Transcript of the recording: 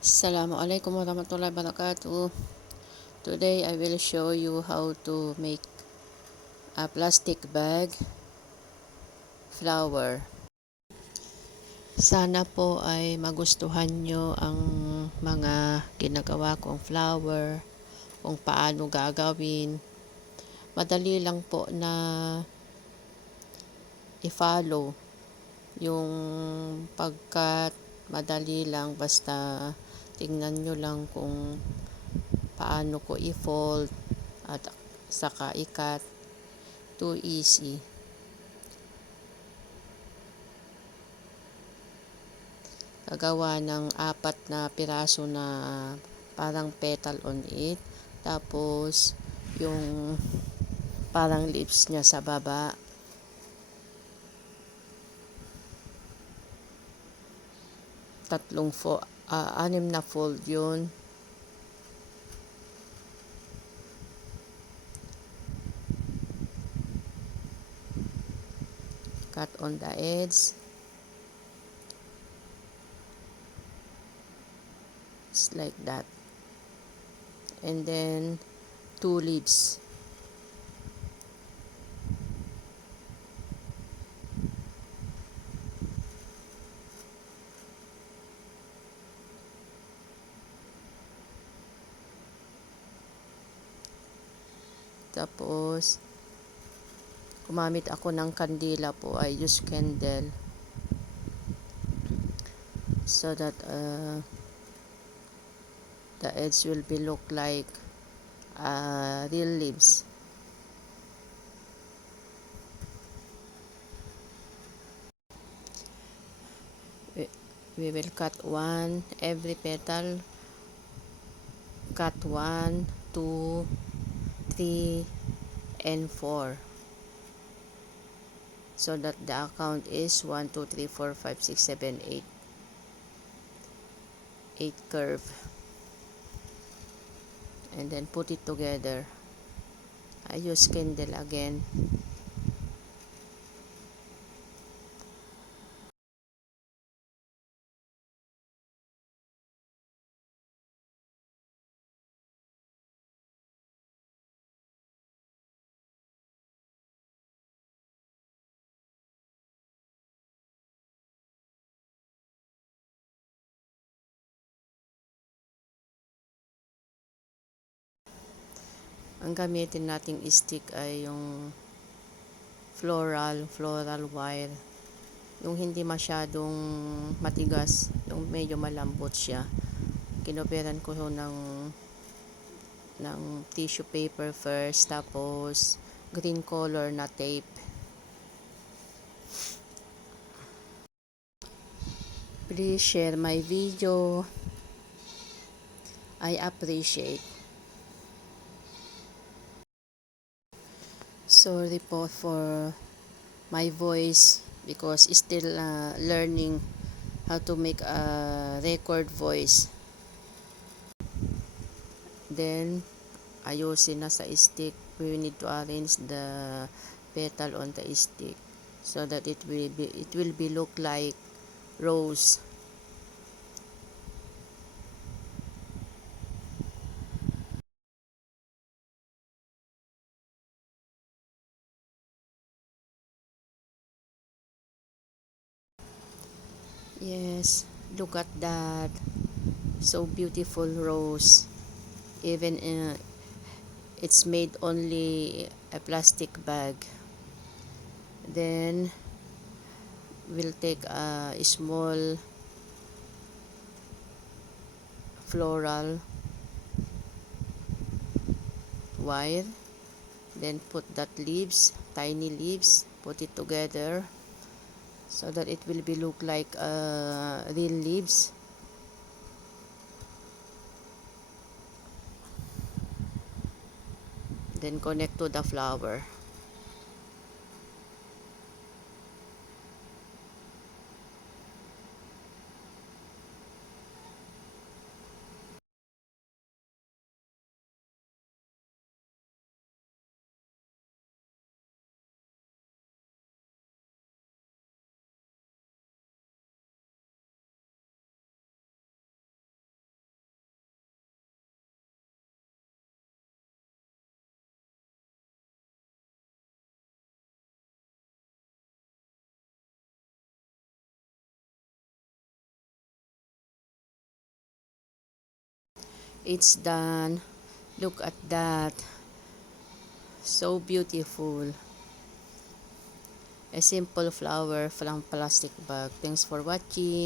Assalamualaikum warahmatullahi wabarakatuh. Today I will show you how to make a plastic bag flower. Sana po ay magustuhan nyo ang mga ginagawa kong flower, kung paano gagawin. Madali lang po na i-follow yung pagkat madali lang, basta tingnan nyo lang kung paano ko i-fold at saka i-cut. Too easy. Gagawa ng 4 na piraso na parang petal on it. Tapos yung parang leaves niya sa baba. 6 na fold yun. Cut on the edge. It's like that. And then 2 leaves. Tapos gumamit ako ng kandila po, I use candle so that the edge will be look like real leaves. We will cut one every petal. Cut 1, 2, 3, and 4. So that the count is 1, 2, 3, 4, 5, 6, 7, 8. 8 curve. And then put it together. I use candle again. Ang gamitin nating stick ay yung floral wire. Yung hindi masyadong matigas, yung medyo malambot siya. Kinoperan ko ng tissue paper first, tapos green color na tape. Please share my video. I appreciate. Sorry po for my voice because still learning how to make a record voice. Then ayusin na sa stick. We need to arrange the petal on the stick so that it will be look like rose. Yes, look at that. So beautiful rose. Even it's made only a plastic bag. Then we'll take a small floral wire, then put that leaves, tiny leaves, put it together so that it will be look like real leaves. Then connect to the flower. It's done. Look at that. So beautiful. A simple flower from plastic bag. Thanks for watching.